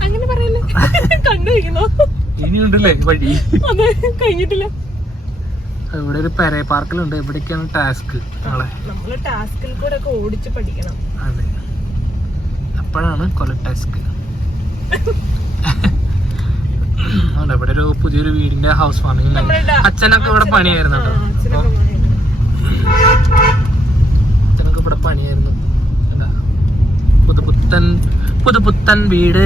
B: അങ്ങനെ പറയല്ലേ?
A: ഇനിയുണ്ടല്ലേ വഴി?
B: അതെ കഴിഞ്ഞിട്ടില്ല.
A: ഇവിടെ ഒരു പെരേ പാർക്കിലുണ്ട് ഇവിടേക്കാണ് ടാസ്ക്.
B: നമ്മൾ ടാസ്കിൽ കൂടെ ഓടിച്ച് പഠിക്കണം.
A: അതെ. അപ്പോഴാണ് കൊല ടാസ്ക്. അല്ല ഇവിടെ ഒരു പുതിയൊരു വീടിന്റെ ഹൗസ്
B: ഡ-
A: അച്ഛനൊക്കെ ഇവിടെ പണിയായിരുന്നു കേട്ടോ.
B: അച്ഛനൊക്കെ.
A: ഇവിടെ പണിയായിരുന്നു. എന്താ പുതുപുത്തൻ പുതുപുത്തൻ വീട്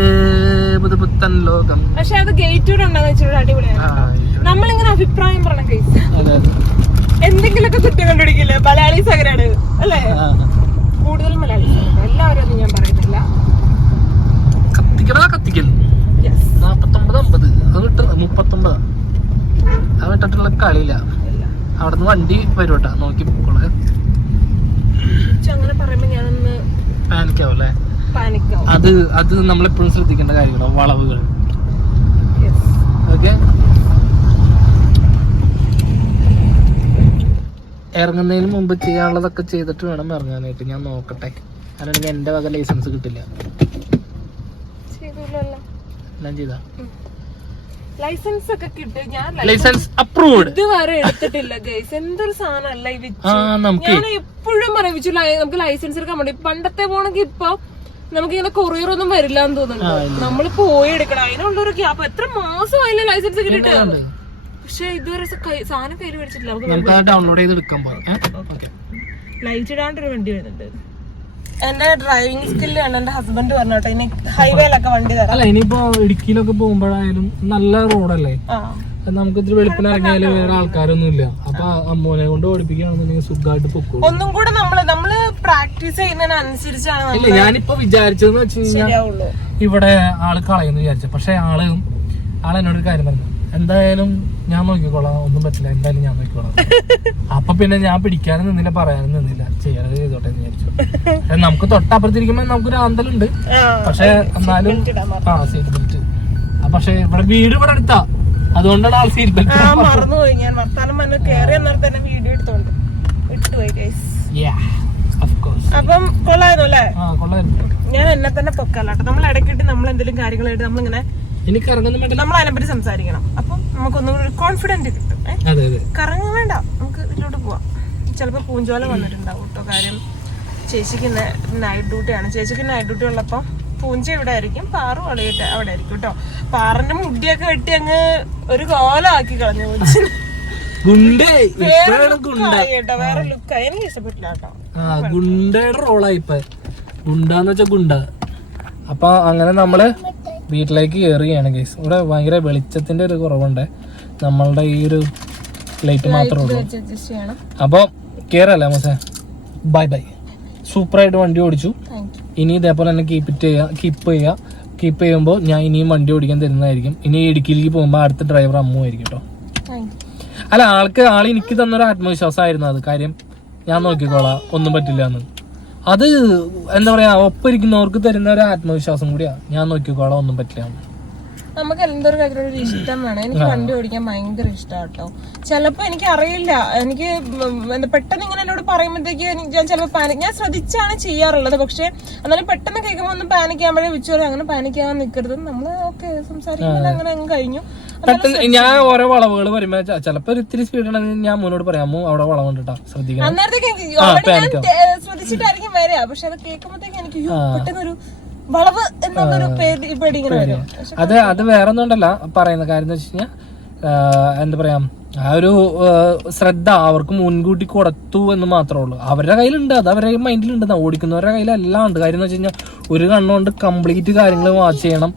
A: പുതുപുത്തൻ ലോകം.
B: പക്ഷെ അത് ഗേറ്റ് അടിപൊളിയാണ് നമ്മളിങ്ങനെ അഭിപ്രായം പറഞ്ഞ കേസ് എന്തെങ്കിലുമൊക്കെ കുറ്റം കണ്ടുപിടിക്കില്ലേ? മലയാളീസ് അങ്ങനെയാണ്. അല്ലേ? കൂടുതൽ മലയാളീസ് എല്ലാവരും ഞാൻ പറയുന്നില്ല.
A: കത്തിക്കടാ കത്തിക്കൽ നാപ്പത്തൊമ്പത് അമ്പത്. അത് വിട്ട് മുപ്പത്തൊമ്പത്. അത് വിട്ടിട്ടുള്ള കളിയില്ല. അവിടുന്ന് വണ്ടി വരും നോക്കി പോക്കോളെ. പാനിക്കാവും. അല്ലേ അത് അത് നമ്മളെപ്പോഴും ശ്രദ്ധിക്കേണ്ട കാര്യങ്ങളോ. വളവുകൾ. ഓക്കെ? ഇറങ്ങുന്നതിന് മുമ്പ് ചെയ്യാനുള്ളതൊക്കെ ചെയ്തിട്ട് വേണം ഇറങ്ങാനായിട്ട്. ഞാൻ നോക്കട്ടെ. കാരണം എന്റെ വക ലൈസൻസ് കിട്ടില്ല. ഞാൻ ചെയ്താ?
B: ലൈസൻസ് ഒക്കെ കിട്ടി. ഞാൻ
A: ലൈസൻസ് അപ്രൂവ്ഡ്
B: ഇതുവരെ എടുത്തിട്ടില്ല ഗൈസ് എന്തൊരു സാധനമല്ല ഈ വിച്ച് ഞാൻ എപ്പോഴും പറയും വിച്ചു നമുക്ക് ലൈസൻസ് എടുക്കാൻ വേണ്ടി. പണ്ടത്തെ പോണെങ്കിൽ ഇപ്പൊ നമുക്ക് ഇങ്ങനെ കൊറിയർ ഒന്നും വരില്ല എന്ന് തോന്നുന്നുണ്ട്. നമ്മൾ പോയി എടുക്കണം. അതിനുള്ളൊരു ഗ്യാപ്പ് എത്ര മാസമായില്ല ലൈസൻസ് കിട്ടിട്ട് പക്ഷെ ഇതുവരെ സാധനം കയ്യിൽ മേടിച്ചിട്ടില്ല നമുക്ക്
A: ഡൗൺലോഡ് ചെയ്ത് എടുക്കാൻ
B: ലൈറ്റ് ഇടാണ്ടൊരു വണ്ടി വരുന്നുണ്ട്. എന്റെ ഡ്രൈവിംഗ് സ്കില്ല് കണ്ട് എന്റെ ഹസ്ബൻഡ് പറഞ്ഞോട്ടെ ഇനി ഹൈവേയിലൊക്കെ വണ്ടി തരാം.
A: അല്ല ഇനിയിപ്പോ ഇടുക്കിയിലൊക്കെ പോകുമ്പോഴായാലും നല്ല റോഡല്ലേ നമുക്ക് ഇത്തിരി വെളുപ്പിന് ഇറങ്ങിയാലും വേറെ ആൾക്കാരൊന്നും ഇല്ല അപ്പൊ അമ്മോനെ കൊണ്ട് ഓടിപ്പിക്കുകയാണെന്നുണ്ടെങ്കിൽ സുഖമായിട്ട് പൊക്കും
B: ഒന്നും കൂടെ നമ്മൾ നമ്മൾ പ്രാക്ടീസ് ചെയ്യുന്നതിനനുസരിച്ചാണ്
A: ഇല്ല ഞാനിപ്പോ വിചാരിച്ചതെന്ന് വെച്ച് കഴിഞ്ഞാൽ ഇവിടെ ആൾ കളയുന്നു വിചാരിച്ചു. പക്ഷെ ആൾ ആൾ എന്നോട് കാര്യം പറഞ്ഞു. എന്തായാലും ഞാൻ നോക്കിക്കോളാം. ഒന്നും പറ്റില്ല. എന്തായാലും ഞാൻ നോക്കിക്കോളാം. [LAUGHS] അപ്പൊ പിന്നെ ഞാൻ പിടിക്കാനും നിന്നില്ല പറയാനും നിന്നില്ല. ചെയ്യാനത് ചെയ്തോട്ടെ എന്ന് വിചാരിച്ചു. നമുക്ക് തൊട്ടപ്പുറത്തിരിക്കുമ്പോ നമുക്കൊരു ആന്തലുണ്ട്. പക്ഷെ എന്നാലും ആ സീറ്റ് ബെൽറ്റ് പക്ഷെ ഇവിടെ വീട് ഇവിടെ അടുത്താ. അതുകൊണ്ടാണ് ആ സീറ്റ് ബെൽറ്റ്
B: മറന്നുപോയി. ഞാൻ വർത്താനം തന്നെ വീഡിയോ എടുത്തോണ്ട്. ഇട്ടുപോയി ഗൈസ് അപ്പം കൊള്ളായിരുന്നു അല്ലേ? ഞാൻ എന്നെ തന്നെ പൊക്കാലോ. നമ്മൾ ഇടയ്ക്കിട്ട് നമ്മൾ എന്തെങ്കിലും കാര്യങ്ങളായിട്ട് നമ്മളിങ്ങനെ
A: എനിക്ക് ഇറങ്ങുന്ന വേണ്ട
B: നമ്മൾ അതിനെപ്പറ്റി സംസാരിക്കണം. അപ്പം നമുക്കൊന്നും കൂടി കോൺഫിഡന്റ് കിട്ടും. ഏ?
A: അതെ അതെ.
B: കറങ്ങാൻ വേണ്ട നമുക്ക് ഇതിലോട്ട് പോവാം. ചിലപ്പോൾ പൂഞ്ചോല വന്നിട്ടുണ്ടാവും കേട്ടോ കാര്യം. ചേച്ചിക്ക് നൈറ്റ് ഡ്യൂട്ടിയാണ് ചേച്ചിക്ക് നൈറ്റ് ഡ്യൂട്ടി ഉള്ളപ്പോൾ പൂഞ്ച ഇവിടെ ആയിരിക്കും പാറു അവിടെ അവിടെ ആയിരിക്കും കേട്ടോ പാറിന്റെ മുടിയൊക്കെ വെട്ടി അങ്ങ് ഒരു കോലമാക്കി കളഞ്ഞു പൂഞ്ചിനെ.
A: ഗുണ്ടേ
B: വേറെ ലുക്കായി കേട്ടോ. വേറെ ലുക്കായി എനിക്ക് ഇഷ്ടപ്പെട്ടില്ല കേട്ടോ
A: ഗുണ്ടയുടെ റോളായി ഇപ്പൊ. ഗുണ്ടാന്ന് വെച്ചാ ഗുണ്ട. അപ്പൊ അങ്ങനെ നമ്മൾ വീട്ടിലേക്ക് കയറുകയാണ് ഗൈസ് ഇവിടെ ഭയങ്കര വെളിച്ചത്തിന്റെ ഒരു കുറവുണ്ട്. നമ്മളുടെ ഈ ഒരു ലൈറ്റ് മാത്രമേ ഉള്ളൂ. അപ്പോൾ കേറല്ലേ മോസേ ബൈ ബൈ സൂപ്പർ ആയിട്ട് വണ്ടി ഓടിച്ചു. ഇനി ഇതേപോലെ തന്നെ കീപ്പ് ഇറ്റ് ചെയ്യുക കീപ്പ് ചെയ്യുക കീപ്പ് ചെയ്യുമ്പോൾ ഞാൻ ഇനിയും വണ്ടി ഓടിക്കാൻ തരുന്നതായിരിക്കും. ഇനി ഇടുക്കിയിലേക്ക് പോകുമ്പോൾ അടുത്ത ഡ്രൈവർ അമ്മു ആയിരിക്കും കേട്ടോ അല്ല ആൾക്ക് ആൾ എനിക്ക് തന്നൊരു ആത്മവിശ്വാസമായിരുന്നു അത്. കാര്യം ഞാൻ നോക്കിക്കോളാം. ഒന്നും പറ്റില്ല എന്ന്. അത് എന്താ പറയാ ഒപ്പിരിക്കുന്നവർക്ക് തരുന്ന ഒരു ആത്മവിശ്വാസം കൂടിയാ. ഞാൻ നോക്കിക്കോളാം ഒന്നും പറ്റില്ല.
B: നമുക്ക് എന്തൊരു കാര്യത്തിലും ഒരു ഇഷ്ടം വേണം. എനിക്ക് വണ്ടി ഓടിക്കാൻ ഭയങ്കര ഇഷ്ടമാണ് കേട്ടോ ചിലപ്പോ എനിക്ക് അറിയില്ല. എനിക്ക് പെട്ടെന്ന് ഇങ്ങനെ എന്നോട് പറയുമ്പോഴത്തേക്ക് എനിക്ക് ഞാൻ ചിലപ്പോൾ പാനിക് ഞാൻ ശ്രദ്ധിച്ചാണ് ചെയ്യാറുള്ളത്. പക്ഷെ എന്നാലും പെട്ടെന്ന് കേൾക്കുമ്പോൾ ഒന്ന് പാനിക്കാൻ ആകുമ്പോഴേ വിളിച്ചോളൂ അങ്ങനെ പാനിക്കാൻ നിൽക്കരുത് നമ്മൾ ഓക്കെ സംസാരിക്കുന്നത് അങ്ങനെ അങ്ങ് കഴിഞ്ഞു.
A: പെട്ടെന്ന് ഞാൻ ഓരോ വളവുകൾ വരുമ്പോ ചിലപ്പോ ഇത്തിരി സ്പീഡ് ഉണ്ടെങ്കിൽ ഞാൻ മുന്നോട്ട് അമ്മ അവിടെ വളവുണ്ട് കണ്ടിട്ടാ ശ്രദ്ധിക്കണം.
B: ശ്രദ്ധിച്ചിട്ടായിരിക്കും പക്ഷെ അത് കേൾക്കുമ്പോഴത്തേക്ക് എനിക്ക് അയ്യോ, പെട്ടെന്നൊരു വളവ് എന്നുള്ളൊരു പേടി ഇങ്ങനെ വരും.
A: അത് അത് വേറെ ഒന്നും ഉണ്ടല്ല. പറയുന്ന കാര്യം എന്ന് വെച്ച് കഴിഞ്ഞാൽ എന്താ പറയാ ആ ഒരു ശ്രദ്ധ അവർക്ക് മുൻകൂട്ടി കൊടുത്തു എന്ന് മാത്രമേ ഉള്ളൂ. അവരുടെ കയ്യിലുണ്ട് അത് അവരുടെ മൈൻഡിലുണ്ട് ഓടിക്കുന്നവരുടെ കയ്യിലെല്ലാം ഉണ്ട് കാര്യം എന്ന് വെച്ച് കഴിഞ്ഞാൽ ഒരു കണ്ണുകൊണ്ട് കംപ്ലീറ്റ് കാര്യങ്ങൾ വാച്ച് ചെയ്യണം.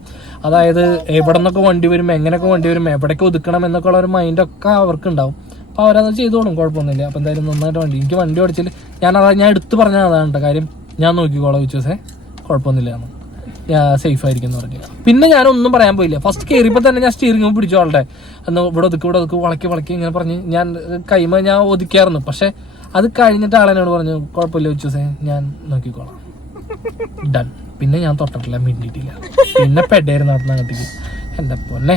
A: അതായത് എവിടെ നിന്നൊക്കെ വണ്ടി വരും എങ്ങനെയൊക്കെ വണ്ടി വരും എവിടേക്ക് ഒതുക്കണം എന്നൊക്കെ ഉള്ള ഒരു മൈൻഡൊക്കെ അവർക്ക് ഉണ്ടാവും അപ്പോൾ അവരത് ചെയ്തോളും കുഴപ്പമൊന്നുമില്ല. അപ്പോൾ എന്തായാലും നന്നായിട്ട് വണ്ടി എനിക്ക് വണ്ടി ഓടിച്ചില്ല ഞാൻ അതാ ഞാൻ എടുത്തു പറഞ്ഞ അതാണ് കേട്ടോ കാര്യം. ഞാൻ നോക്കിക്കോളാം വിശ്വസേ കുഴപ്പമൊന്നുമില്ല എന്ന്. സേഫ് ആയിരിക്കും എന്ന് പറഞ്ഞു. പിന്നെ ഞാൻ ഒന്നും പറയാൻ പോയില്ല. ഫസ്റ്റ് കയറിയപ്പോൾ തന്നെ ഞാൻ സ്റ്റിയറിംഗ് പിടിച്ചു ആളുടെ എന്ന് ഇവിടെ ഒതുക്കി ഇവിടെ ഒതുക്കി വളക്കി വളക്കി ഇങ്ങനെ പറഞ്ഞ് ഞാൻ കൈമ ഞാൻ ഒതുക്കിയായിരുന്നു. പക്ഷെ അത് കഴിഞ്ഞിട്ട് ആളെന്നോട് പറഞ്ഞു കുഴപ്പമില്ല വിശ്വസേ ഞാൻ നോക്കിക്കോളാം. ഡൺ പിന്നെ ഞാൻ തൊട്ടിട്ടില്ല മിണ്ടിട്ടില്ല പിന്നെ പെഡേര് നടന്ന കണ്ടിട്ട് എന്റെ പൊന്നെ?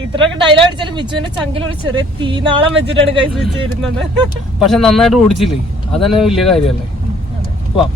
B: ഇത്രയൊക്കെ ഡയലോഗ് അടിച്ചാലും മിച്ചുവിന്റെ ചങ്കിൽ ഒരു ചെറിയ തീനാളം വെച്ചിട്ടാണ് കൈ വെച്ചിരുന്നത്
A: പക്ഷെ നന്നായിട്ട് ഓടിച്ചില്ലേ? അതന്നെ വലിയ കാര്യല്ലേ പോവാം.